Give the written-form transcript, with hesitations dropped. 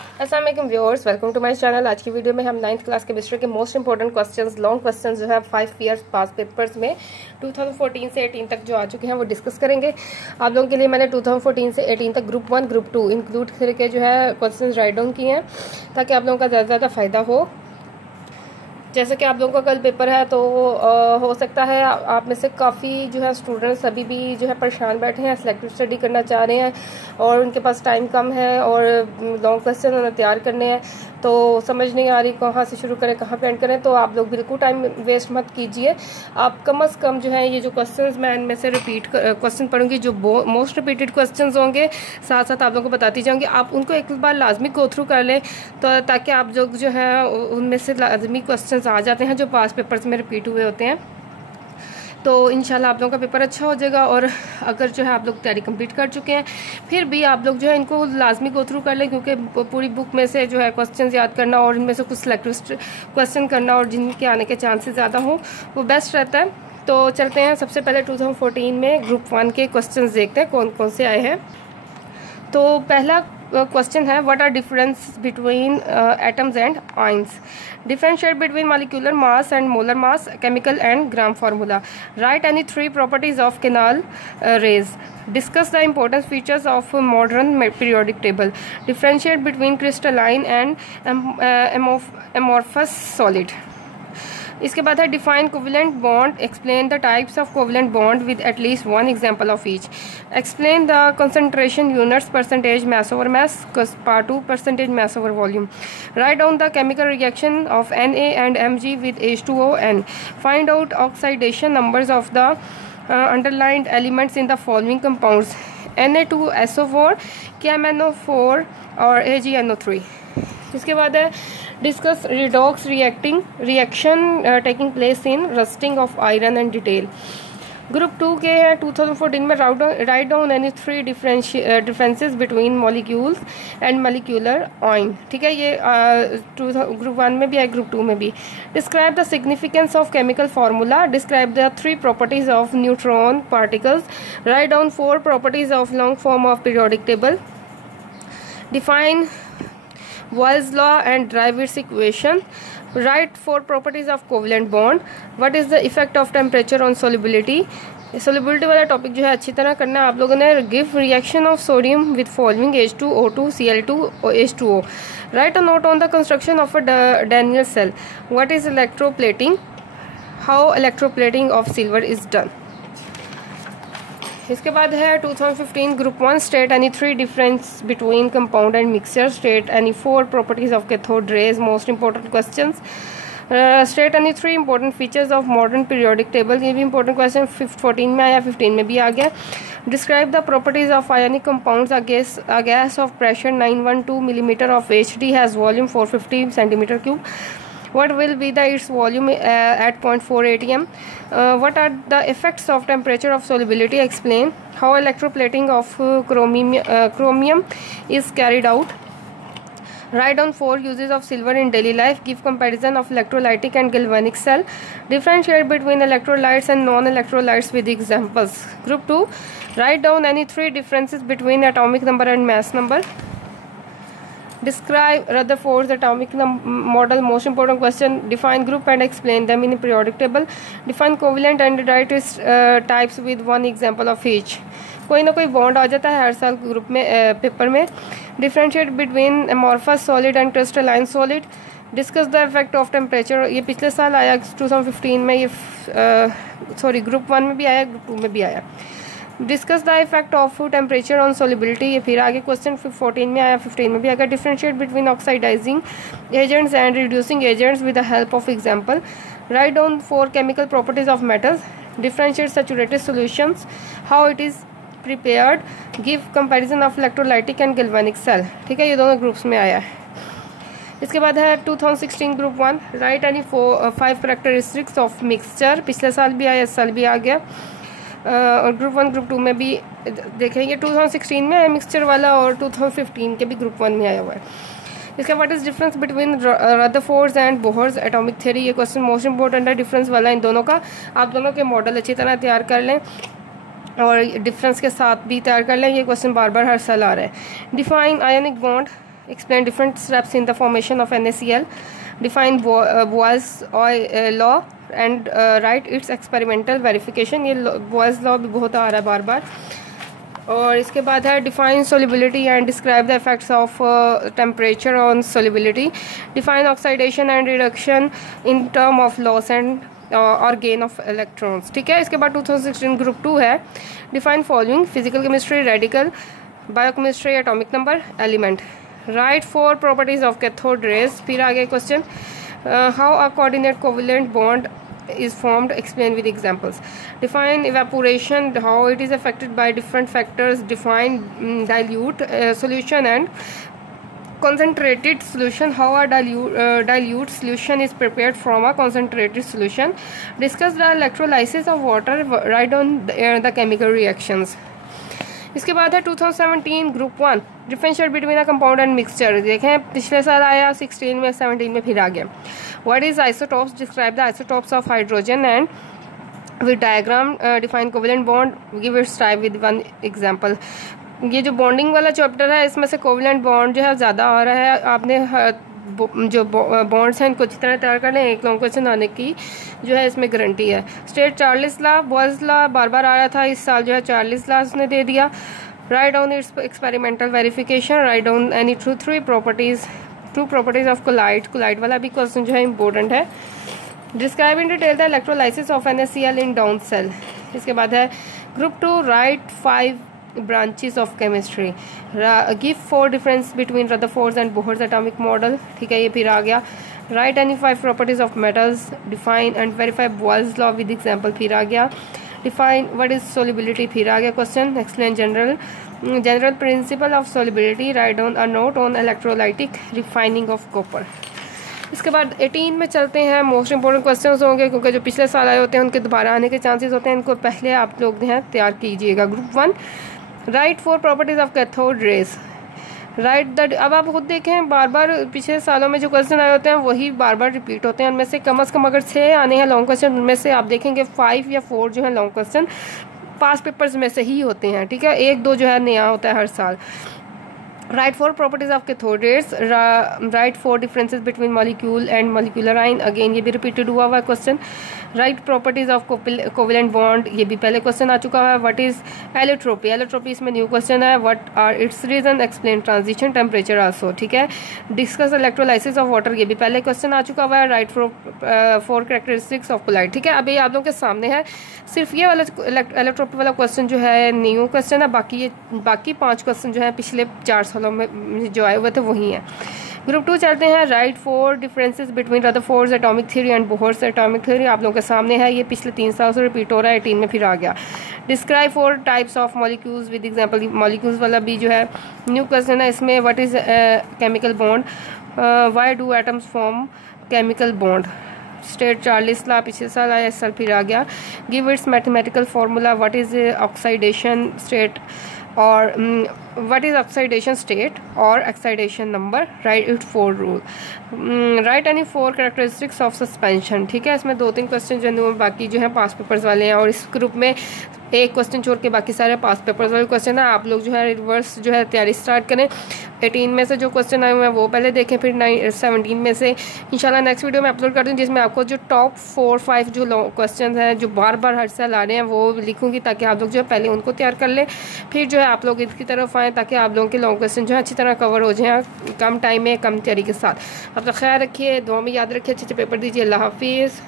अस्सलाम वालेकुम viewers, welcome to my channel. आज की वीडियो में हम 9th क्लास केमिस्ट्री के most important questions, long questions जो है 5 ईयर्स पास पेपर्स में 2014 से 18 तक जो आ चुके हैं वो डिस्कस करेंगे। आप लोगों के लिए मैंने 2014 से 18 तक ग्रुप 1 ग्रुप 2 इंक्लूड करके जो है क्वेश्चंस राइट डाउन किए हैं ताकि आप लोगों का ज़्यादा से ज़्यादा फ़ायदा हो। जैसे कि आप लोगों का कल पेपर है तो हो सकता है आप में से काफ़ी जो है स्टूडेंट्स अभी भी जो है परेशान बैठे हैं, सिलेक्टिव स्टडी करना चाह रहे हैं और उनके पास टाइम कम है और लॉन्ग क्वेश्चन उन्हें तैयार करने हैं, तो समझ नहीं आ रही कहाँ से शुरू करें कहाँ पे एंड करें। तो आप लोग बिल्कुल टाइम वेस्ट मत कीजिए। आप कम से कम जो है ये जो क्वेश्चंस मैं इनमें से रिपीट क्वेश्चन पढ़ूंगी, जो मोस्ट रिपीटेड क्वेश्चंस होंगे, साथ साथ आप लोगों को बताती जाऊंगी। आप उनको एक बार लाजमी गो थ्रू कर लें तो ताकि आप जो है उनमें से लाजमी क्वेश्चन आ जाते हैं जो पास पेपर्स में रिपीट हुए होते हैं, तो इंशाल्लाह आप लोगों का पेपर अच्छा हो जाएगा। और अगर जो है आप लोग तैयारी कंप्लीट कर चुके हैं फिर भी आप लोग जो है इनको लाजमी गो थ्रू कर लें, क्योंकि पूरी बुक में से जो है क्वेश्चन याद करना और इनमें से कुछ सिलेक्टिव क्वेश्चन करना और जिनके आने के चांसेस ज़्यादा हों वो बेस्ट रहता है। तो चलते हैं, सबसे पहले 2014 में ग्रुप 1 के क्वेश्चन देखते हैं कौन कौन से आए हैं। तो पहला क्वेश्चन है, what are difference between atoms and ions? Differentiate between molecular mass and molar mass, chemical and gram formula. Write any 3 properties of canal rays. Discuss the important features of modern periodic table. Differentiate between crystalline and amorphous solid. इसके बाद है, define covalent bond, explain the types of covalent bond with at least 1 example of each. Explain the concentration units, percentage mass over mass, part 2 percentage mass over volume. Write down the chemical reaction of Na and Mg with H2O(N). Find out oxidation numbers of the underlined elements in the following compounds: Na2SO4, KMnO4 और AgNO3। इसके बाद है, discuss redox reaction taking place in rusting of iron and detail. Group 2 के हैं 2014 में, right down any 3 differences between molecules and molecular ion. ठीक है, ये ग्रुप 1 में भी है, ग्रुप 2 में भी। Describe the significance of chemical formula. Describe the 3 properties of neutron particles. Right down 4 properties of long form of periodic table. Define Boyle's law and derive its equation. Write 4 properties of covalent bond. What is the effect of temperature on solubility? Solubility वाला topic जो है अच्छी तरह करना है आप लोगों ने। Give reaction of sodium with following H2O2 Cl2 H2O. Write a note on the construction of a Daniell cell. What is electroplating? How electroplating of silver is done? इसके बाद है 2015 group 1, state any 3 difference between compound and mixture. State any 4 properties of cathode rays, most important questions. State any 3 important features of modern periodic table, ये भी important question 14 में आया, 15 में भी आ गया। Describe the properties of ionic compounds. A gas off pressure 912 millimetre of HD has volume 450 centimetre cube. What will be its volume at 0.4 atm? What are the effects of temperature of solubility? Explain. How electroplating of chromium is carried out. Write down 4 uses of silver in daily life. Give comparison of electrolytic and galvanic cell. Differentiate between electrolytes and non-electrolytes with examples. Group 2. Write down any 3 differences between atomic number and mass number. Describe Rutherford's atomic model, most important question. Define group and explain them in a periodic table. Define covalent and write its types with 1 example of each. कोई ना कोई bond आ जाता है हर साल group में paper में। Differentiate between amorphous solid and crystalline solid. Discuss the effect of temperature, ये पिछले साल आया 2015 में, ये सॉरी ग्रुप 1 में भी आया, ग्रुप 2 में भी आया। Discuss the effect of temperature on solubility, ये फिर आगे क्वेश्चन 14 में आया, 15 में भी आएगा। Differentiate between oxidizing agents and reducing agents with the help of example. Write down 4 chemical properties of metals. Differentiate saturated solutions, how it is prepared. Give comparison of electrolytic and galvanic cell. ठीक है, ये दोनों groups में आया है। इसके बाद है 2016 group 1, right any 5 characteristics of mixture. पिछले साल भी आया, इस साल भी आ गया। और ग्रुप 1 ग्रुप 2 में भी देखेंगे, 2016 में है मिक्सचर वाला और 2015 के भी ग्रुप 1 में आया हुआ है। इसका what is difference between Rutherford's and Bohr's atomic theory, ये क्वेश्चन मोस्ट इंपॉर्टेंट है डिफरेंस वाला इन दोनों का। आप दोनों के मॉडल अच्छी तरह तैयार कर लें और डिफरेंस के साथ भी तैयार कर लें, ये क्वेश्चन बार बार हर साल आ रहा है। Define ionic bond, explain different steps in the formation of NaCl, define Boyle's law and write its experimental verification। ये Boyle's law भी बहुत आ रहा है बार बार। और इसके बाद है define solubility and describe the effects of temperature on solubility, define oxidation and reduction in term of loss and और गेन ऑफ इलेक्ट्रॉन्स। ठीक है, इसके बाद 2016 ग्रुप 2 है, define following physical chemistry, radical, biochemistry, atomic number, element, right 4 properties of cathode rays. फिर आगे question how a coordinate covalent bond is formed, explain with examples, define evaporation, how it is affected by different factors, define dilute solution and concentrated solution, how a dilute solution is prepared from a concentrated solution, discuss the electrolysis of water, write down the chemical reactions। इसके बाद है 2017 group 1, differentiate between a compound and mixture. देखें पिछले साल आया 16 में, 17 में फिर आ गया। What is isotopes, describe the isotopes of hydrogen and with diagram, define covalent bond, give its type with one example. ये जो बॉन्डिंग वाला चैप्टर है इसमें से कोवेलेंट बॉन्ड जो है ज़्यादा आ रहा है। आपने जो बॉन्ड्स हैं इनको अच्छी तरह तैयार कर लें, एक लॉन्ग क्वेश्चन आने की जो है इसमें गारंटी है। State Charles law, Boyle's law बार बार आ रहा था, इस साल जो है चार्ल्स लॉ उसने दे दिया। Write down its experimental verification, write down any two properties of colloid. Colloid वाला भी क्वेश्चन जो है इंपॉर्टेंट है। Describe in detail the electrolysis of NaCl in Down cell. इसके बाद है group 2, write 5 branches of chemistry, give 4 difference between Rutherford's and Bohr's atomic model। ठीक है, ये फिर आ गया। write any 5 properties of metals, define and verify Boyle's law with example, फिर आ गया। define what is solubility, फिर आ गया question. explain general principle of solubility, write down a note on electrolytic refining of copper। इसके बाद 18 में चलते हैं। Most important questions होंगे क्योंकि जो पिछले साल आए होते हैं उनके दोबारा आने के चांसेस होते हैं, इनको पहले आप लोग हैं तैयार कीजिएगा। Group 1, right 4 properties of cathode rays, right the. अब आप खुद देखें बार बार पिछले सालों में जो क्वेश्चन आए होते हैं वही बार बार रिपीट होते हैं। उनमें से कम अज़ कम अगर 6 आने हैं लॉन्ग क्वेश्चन, उनमें से आप देखेंगे 5 या 4 जो है लॉन्ग क्वेश्चन पास पेपर्स में से ही होते हैं। ठीक है, 1-2 जो है नया होता है हर साल। Write 4 properties of cathode rays, write 4 differences between molecule and molecular ion, again ये भी repeated हुआ हुआ question. Write properties of covalent bond, ये भी पहले क्वेश्चन आ चुका है। What is allotropy, allotropy इसमें न्यू क्वेश्चन है। What are its reason, explain transition temperature also। ठीक है, discuss electrolysis of water, ये भी पहले क्वेश्चन आ चुका हुआ है। Write 4 characteristics of colloid। ठीक है, अभी आप लोगों के सामने है सिर्फ ये वाला एलोट्रोपी वाला क्वेश्चन जो है न्यू क्वेश्चन है, बाकी 5 क्वेश्चन जो है पिछले 4 सालों में जो आए हुए थे वही हैं। ग्रुप 2 चलते हैं। Right 4 differences between Rutherford's atomic theory and Bohr's atomic theory, आप लोगों के सामने है। ये पिछले 3 साल से रिपीट हो रहा है, 18 में फिर आ गया। Describe 4 types of molecules with example, molecules वाला भी जो है न्यू क्वेश्चन है। इसमें what is chemical bond, why do atoms form chemical bond. State Charles law पिछले साल आया, इस साल फिर आ गया। Give its mathematical formula, what is oxidation state और what is oxidation state or oxidation number, write it 4 rule, write any 4 characteristics of suspension। ठीक है, इसमें 2-3 क्वेश्चन जो है बाकी जो है पास पेपर्स वाले हैं, और इस ग्रुप में एक क्वेश्चन छोड़ के बाकी सारे पास पेपर्स वाले क्वेश्चन है। आप लोग जो है रिवर्स जो है तैयारी स्टार्ट करें। 18 में से जो क्वेश्चन आए हुए हैं वो पहले देखें, फिर 17 में से इंशाल्लाह नेक्स्ट वीडियो में अपलोड कर दूँ, जिसमें आपको जो टॉप 4-5 जो क्वेश्चन हैं जो बार बार हर साल आ रहे हैं वो लिखूँगी, ताकि आप लोग जो है पहले उनको तैयार कर लें, फिर जो है आप लोग इसकी तरफ आएँ ताकि आप लोगों के लॉन्ग क्वेश्चन जो है अच्छी तरह कवर हो जाए कम टाइम में कम तैयारी के साथ। आप तो ख्याल रखिए, दुआ में याद रखिए, अच्छे पेपर दीजिए। अल्लाह हाफिज़।